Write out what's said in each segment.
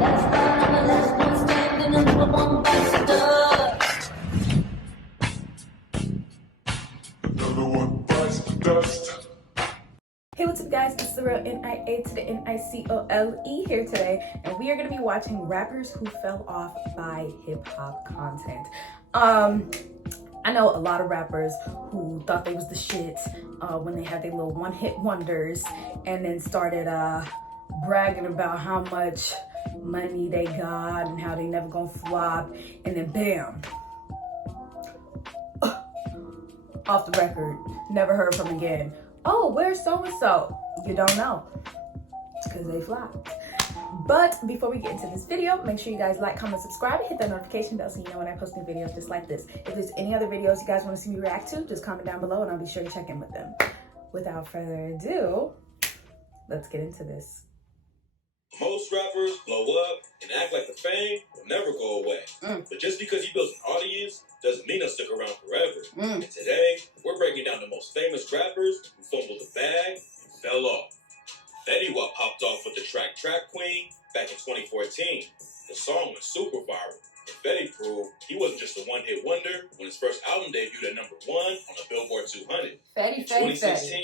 Hey, what's up guys, it's the real N-I-A to the N-I-C-O-L-E here today, and we are going to be watching rappers who fell off by hip-hop content. I know a lot of rappers who thought they was the shit when they had their little one-hit wonders and then started bragging about how much money they got and how they never gonna flop, and then bam, off the record, never heard from again. Oh, where's so-and-so? You don't know, because they flopped. But before we get into this video, make sure you guys like, comment, subscribe, and hit that notification bell so you know when I post new videos just like this. If there's any other videos you guys want to see me react to, just comment down below and I'll be sure to check in with them. Without further ado, let's get into this. Most rappers blow up and act like the fame will never go away. But just because you build an audience doesn't mean they'll stick around forever. And today, we're breaking down the most famous rappers who fumbled the bag and fell off. Fetty Wap popped off with the track Trap Queen back in 2014. The song went super viral, and Fetty proved he wasn't just a one-hit wonder when his first album debuted at #1 on the Billboard 200. In 2016,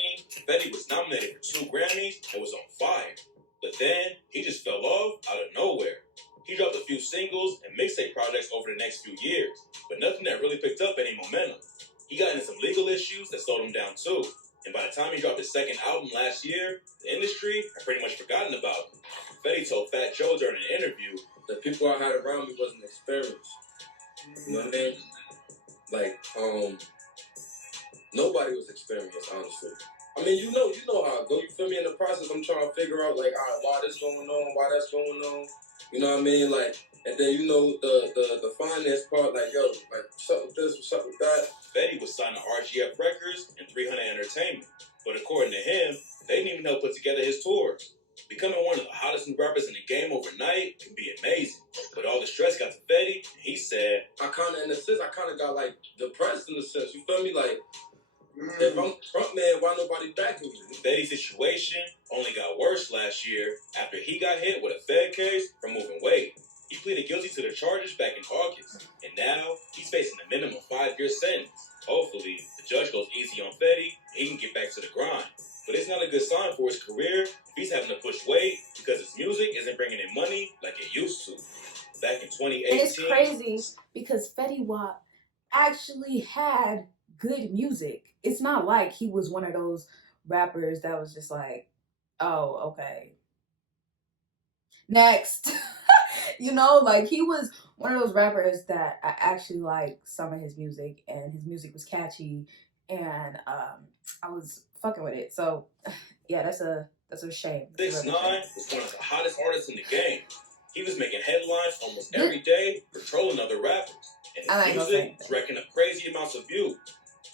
Fetty was nominated for 2 Grammys and was on fire. But then, he just fell off out of nowhere. He dropped a few singles and mixtape projects over the next few years, but nothing that really picked up any momentum. He got into some legal issues that slowed him down too. And by the time he dropped his second album last year, the industry had pretty much forgotten about him. Fetty told Fat Joe during an interview, the people I had around me wasn't experienced. You know what I mean? Like, nobody was experienced, honestly. I mean, you know how it go. You feel me? In the process, I'm trying to figure out, like, all right, why this going on, why that's going on. You know what I mean? Like, and then, you know, the finance part, like, yo, like, what's up with this, what's up with that? Fetty was signed to RGF Records and 300 Entertainment. But according to him, they didn't even help put together his tours. Becoming one of the hottest new rappers in the game overnight can be amazing. But all the stress got to Fetty, and he said, I kind of, in a sense, I kind of got, like, depressed in a sense. You feel me? Like, if I'm front man, why nobody backing me? Fetty's situation only got worse last year after he got hit with a Fed case for moving weight. He pleaded guilty to the charges back in August, and now he's facing a minimum 5-year sentence. Hopefully, the judge goes easy on Fetty and he can get back to the grind. But it's not a good sign for his career if he's having to push weight because his music isn't bringing in money like it used to. Back in 2018... And it's crazy because Fetty Wap actually had good music. It's not like he was one of those rappers that was just like, oh, okay, next. You know, like, he was one of those rappers that I actually like some of his music, and his music was catchy, and I was fucking with it. So yeah, that's a shame. 6ix9ine was one of the hottest artists in the game. He was making headlines almost every day for trolling other rappers, and his music was racking up crazy amounts of views.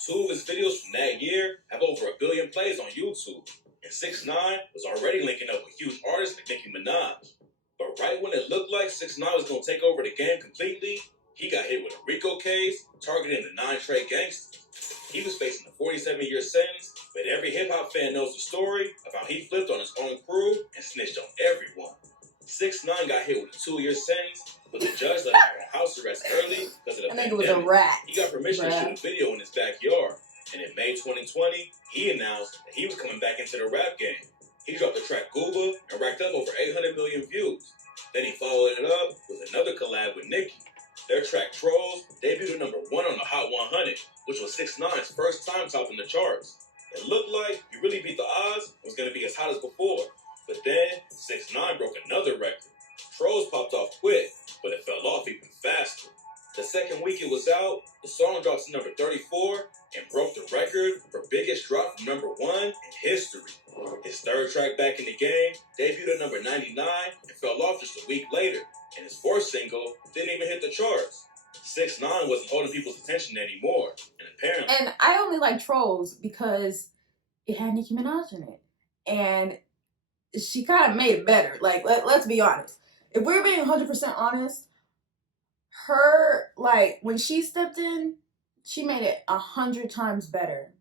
2 of his videos from that year have over 1 billion plays on YouTube, and 6ix9ine was already linking up with huge artists like Nicki Minaj. But right when it looked like 6ix9ine was going to take over the game completely, he got hit with a RICO case targeting the 9 Trey gangsters. He was facing a 47-year sentence, but every hip-hop fan knows the story of how he flipped on his own crew and snitched on everyone. 6ix9ine got hit with a 2-year sentence, but the judge let him on house arrest early because of the pandemic. Was a rat. He got permission to shoot a video in his backyard, and in May 2020, he announced that he was coming back into the rap game. He dropped the track Gooba and racked up over 800 million views. Then he followed it up with another collab with Nicki. Their track Trolls debuted at #1 on the Hot 100, which was 6ix9ine's first time topping the charts. It looked like he really beat the odds and was going to be as hot as before. But then 6ix9ine broke another record. Trolls popped off quick, but it fell off even faster. The second week it was out, the song dropped to #34 and broke the record for biggest drop from #1 in history. His third track back in the game debuted at #99 and fell off just a week later, and his fourth single didn't even hit the charts. 6ix9ine wasn't holding people's attention anymore, and apparently... And I only like Trolls because it had Nicki Minaj in it, and she kind of made it better. Like, let's be honest. If we're being 100% honest, her, like, when she stepped in, she made it 100 times better.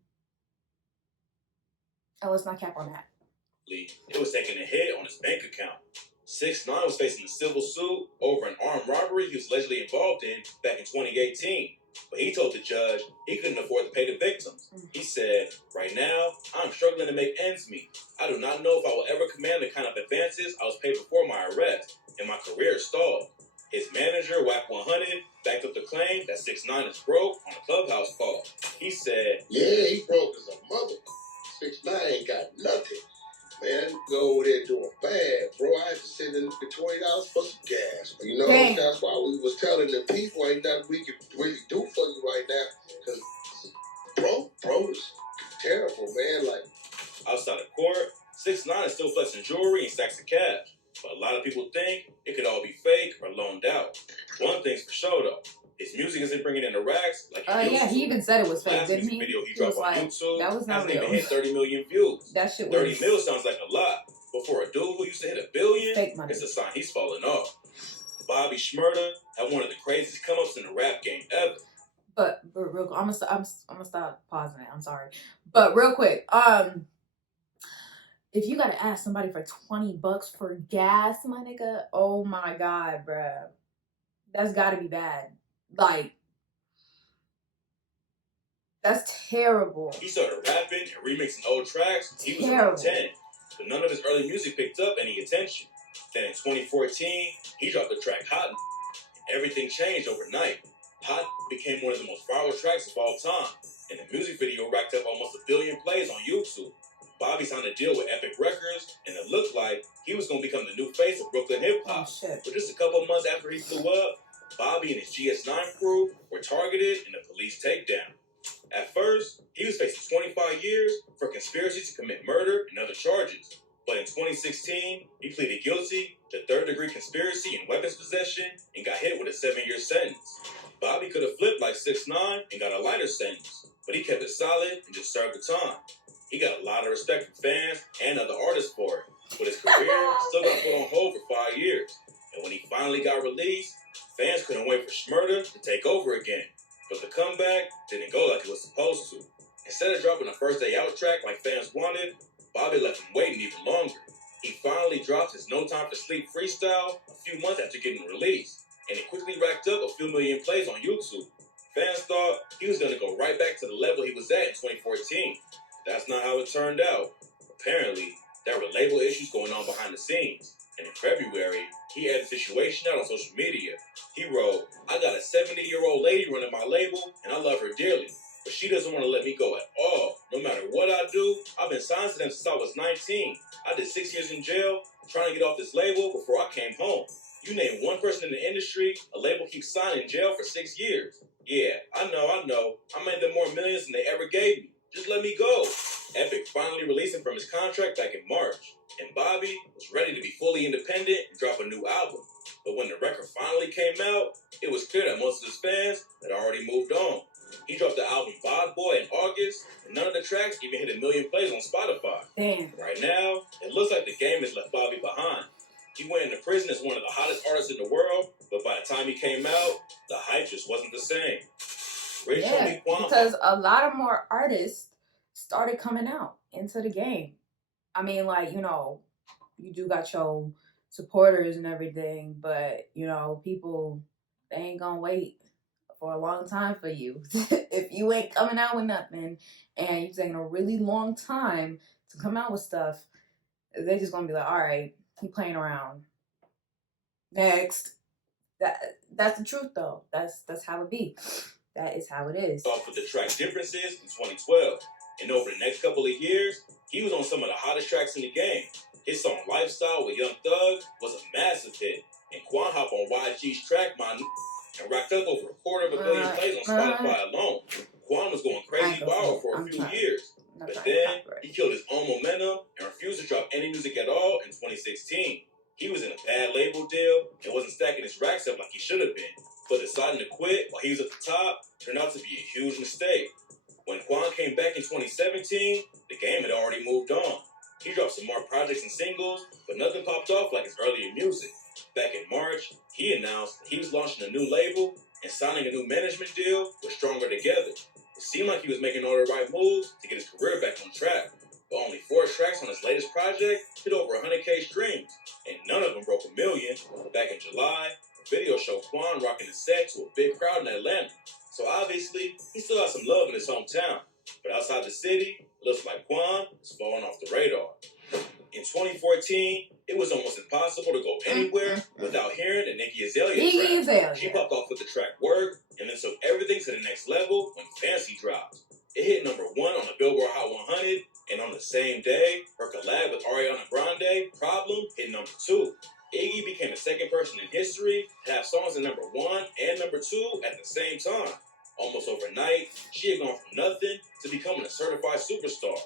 And let's not cap on that. It was taking a hit on his bank account. 6ix9ine was facing a civil suit over an armed robbery he was allegedly involved in back in 2018. But he told the judge he couldn't afford to pay the victims. He said, "Right now, I'm struggling to make ends meet. I do not know if I will ever command the kind of advances I was paid before my arrest, and my career stalled." His manager, Whack 100, backed up the claim that 6ix9ine is broke on a Clubhouse call. He said, "Yeah, he broke as a mother. 6ix9ine ain't got nothing. Man, go over there doing bad, bro. I had to send in $20 for some gas. You know, Damn. That's why we was telling the people ain't nothing we can really do for you right now. Because, bro, is terrible, man. Like, outside of court, 6ix9ine is still flexing jewelry and stacks of cash. But a lot of people think it could all be fake or loaned out. One thing's for sure, though. His music isn't bringing in the racks like it used Yeah, to. he even said it was fake, Last didn't music he? video he He dropped was on like, YouTube that was not hasn't real. even hit 30 million views. That shit was 30 mil sounds like a lot, but for a dude who used to hit $1 billion, fake money. it's a sign he's falling off. Bobby Shmurda had one of the craziest come-ups in the rap game ever. But real, I'm gonna stop pausing it. I'm sorry, but real quick, if you gotta ask somebody for $20 for gas, my nigga, oh my god, bruh, that's gotta be bad. Like, that's terrible. He started rapping and remixing old tracks. He was around 10, but none of his early music picked up any attention. Then in 2014, he dropped the track Hot, and everything changed overnight. Hot became one of the most viral tracks of all time, and the music video racked up almost 1 billion plays on YouTube. Bobby signed a deal with Epic Records, and it looked like he was going to become the new face of Brooklyn hip-hop. But just a couple months after he blew up, Bobby and his GS9 crew were targeted in a police takedown. At first, he was facing 25 years for conspiracy to commit murder and other charges. But in 2016, he pleaded guilty to third-degree conspiracy and weapons possession and got hit with a 7-year sentence. Bobby could have flipped like 6ix9ine and got a lighter sentence, but he kept it solid and just served the time. He got a lot of respect from fans and other artists for it, but his career still got put on hold for 5 years. And when he finally got released, fans couldn't wait for Shmurda to take over again. But the comeback didn't go like it was supposed to. Instead of dropping a first day out track like fans wanted, Bobby left him waiting even longer. He finally dropped his No Time to Sleep freestyle a few months after getting released, and it quickly racked up a few million plays on YouTube. Fans thought he was going to go right back to the level he was at in 2014. That's not how it turned out. Apparently, there were label issues going on behind the scenes, and in February, he had the situation out on social media. He wrote, "I got a 70-year-old lady running my label, and I love her dearly, but she doesn't want to let me go at all. No matter what I do, I've been signed to them since I was 19. I did 6 years in jail trying to get off this label before I came home. You name one person in the industry, a label keeps signing in jail for 6 years. Yeah, I know. I made them more millions than they ever gave me. Just let me go." Epic finally released him from his contract back in March, and Bobby was ready to be fully independent and drop a new album. But when the record finally came out, it was clear that most of his fans had already moved on. He dropped the album Bad Boy in August, and none of the tracks even hit 1 million plays on Spotify. Damn. Right now, it looks like the game has left Bobby behind. He went into prison as one of the hottest artists in the world, but by the time he came out, the hype just wasn't the same. Because a lot of more artists started coming out into the game. I mean, like, you do got your supporters and everything, but, people, they ain't gonna wait for a long time for you. If you ain't coming out with nothing and you're taking a really long time to come out with stuff, they're just gonna be like, all right, he playing around. Next. That's the truth, though. That's how it be. That is how it is. Off with the track Differences in 2012. And over the next couple of years, he was on some of the hottest tracks in the game. His song Lifestyle with Young Thug was a massive hit. And Quan hopped on YG's track, My N***, and racked up over 250 million plays on Spotify alone. Quan was going crazy viral for a few years. But then, he killed his own momentum and refused to drop any music at all in 2016. He was in a bad label deal and wasn't stacking his racks up like he should have been. But deciding to quit while he was at the top turned out to be a huge mistake. When Quan came back in 2017, the game had already moved on. He dropped some more projects and singles, but nothing popped off like his earlier music. Back in March, he announced that he was launching a new label and signing a new management deal with Stronger Together. It seemed like he was making all the right moves to get his career back on track. but only 4 tracks on his latest project hit over 100K streams, and none of them broke a million. Back in July, a video showed Quan rocking his set to a big crowd in Atlanta, so obviously he still has some love in his hometown. But outside the city, it looks like Quan is falling off the radar. In 2014, it was almost impossible to go anywhere without hearing the Iggy Azalea track. She popped off with the track Work, and then took everything to the next level when Fancy dropped. It hit number 1 on the Billboard Hot 100, and on the same day, her collab with Ariana Grande, Problem, hit number 2. Iggy became the second person in history to have songs at number 1 and number 2 at the same time. Almost overnight, she had gone from nothing to becoming a certified superstar.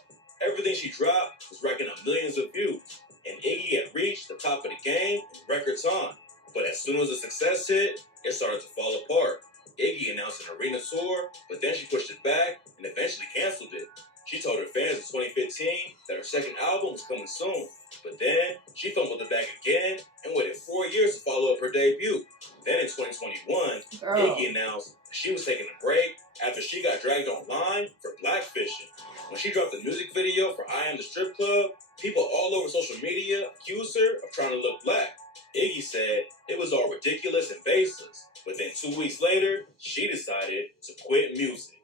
Everything she dropped was racking up millions of views, and Iggy had reached the top of the game in record time. But as soon as the success hit, it started to fall apart. Iggy announced an arena tour, but then she pushed it back and eventually canceled it. She told her fans in 2015 that her second album was coming soon, but then she fumbled the bag again and waited 4 years to follow up her debut. Then in 2021, Iggy announced she was taking a break after she got dragged online for blackfishing. When she dropped the music video for I Am the Strip Club, people all over social media accused her of trying to look black. Iggy said it was all ridiculous and baseless, but then 2 weeks later, she decided to quit music.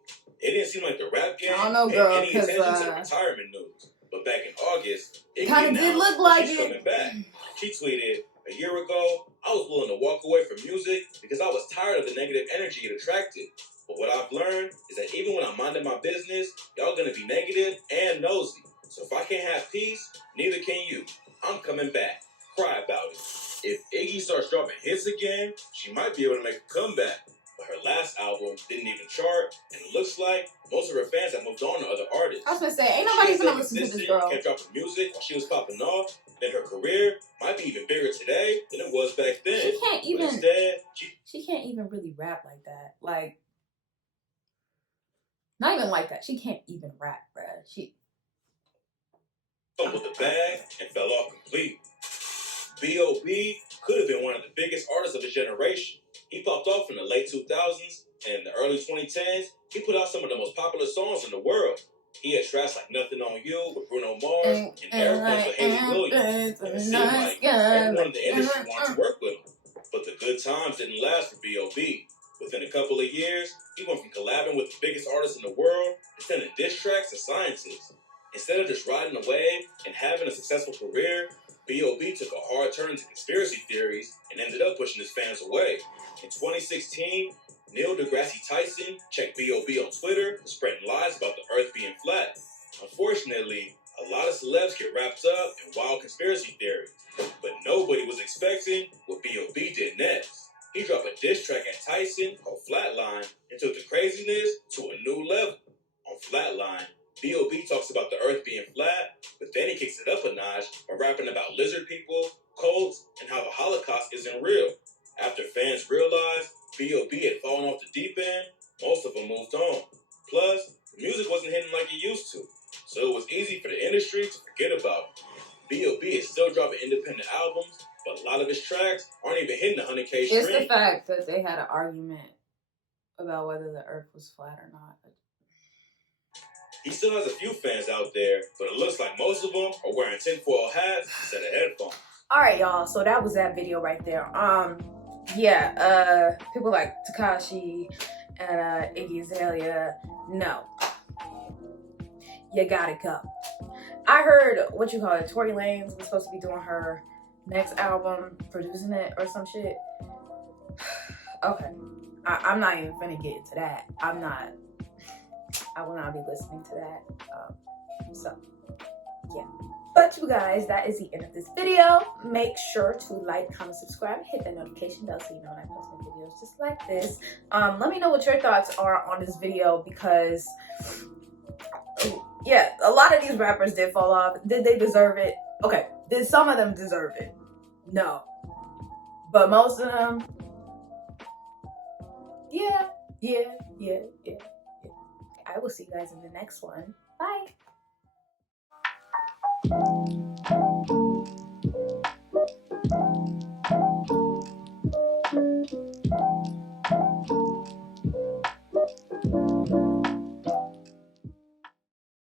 It didn't seem like the rap game paid any attention to the retirement news. But back in August, Iggy announced she's coming back. She tweeted, "A year ago, I was willing to walk away from music because I was tired of the negative energy it attracted. But what I've learned is that even when I'm minding my business, y'all gonna be negative and nosy. So if I can't have peace, neither can you. I'm coming back. Cry about it." If Iggy starts dropping hits again, she might be able to make a comeback. But her last album didn't even chart, and it looks like most of her fans have moved on to other artists. I was gonna say, ain't nobody gonna listen to this girl. Kept dropping music while she was popping off, then her career might be even bigger today than it was back then. She can't even. But instead, she can't even really rap like that. Like, not even like that. She can't even rap, bruh. She fumbled the bag and fell off completely. B.O.B. could have been one of the biggest artists of his generation. He popped off in the late 2000s, and in the early 2010s, he put out some of the most popular songs in the world. He had tracks like Nothing on You with Bruno Mars and Airplanes with Haley Williams. And it seemed like everyone in the industry wanted to work with him. But the good times didn't last for B.O.B. Within a couple of years, he went from collabing with the biggest artists in the world to sending diss tracks to scientists. Instead of just riding a wave and having a successful career, B.O.B. took a hard turn to conspiracy theories and ended up pushing his fans away. In 2016, Neil deGrasse Tyson checked B.O.B. on Twitter for spreading lies about the Earth being flat. Unfortunately, a lot of celebs get wrapped up in wild conspiracy theories, but nobody was expecting what B.O.B. did next. He dropped a diss track at Tyson called Flatline and took the craziness to a new level. On Flatline, B.O.B. talks about the Earth being flat, but then he kicks it up a notch by rapping about lizard people, cults, and how the Holocaust isn't real. After fans realized B.O.B. had fallen off the deep end, most of them moved on. Plus, the music wasn't hitting like it used to, so it was easy for the industry to forget about it. B.O.B. is still dropping independent albums, but a lot of his tracks aren't even hitting the 100K streams. It's the fact that they had an argument about whether the Earth was flat or not. He still has a few fans out there, but it looks like most of them are wearing tinfoil hats instead of headphones. Alright, y'all, so that was that video right there. People like Tekashi and Iggy Azalea, no. You gotta go. I heard, Tory Lanez was supposed to be doing her next album, producing it or some shit. Okay. I'm not even finna get into that. I will not be listening to that. So, yeah. But you guys, that is the end of this video. Make sure to like, comment, subscribe, hit that notification bell so you know when I post my videos just like this. Let me know what your thoughts are on this video because, yeah, a lot of these rappers did fall off. Did they deserve it? Okay, did some of them deserve it? No. But most of them, yeah. I will see you guys in the next one. Bye.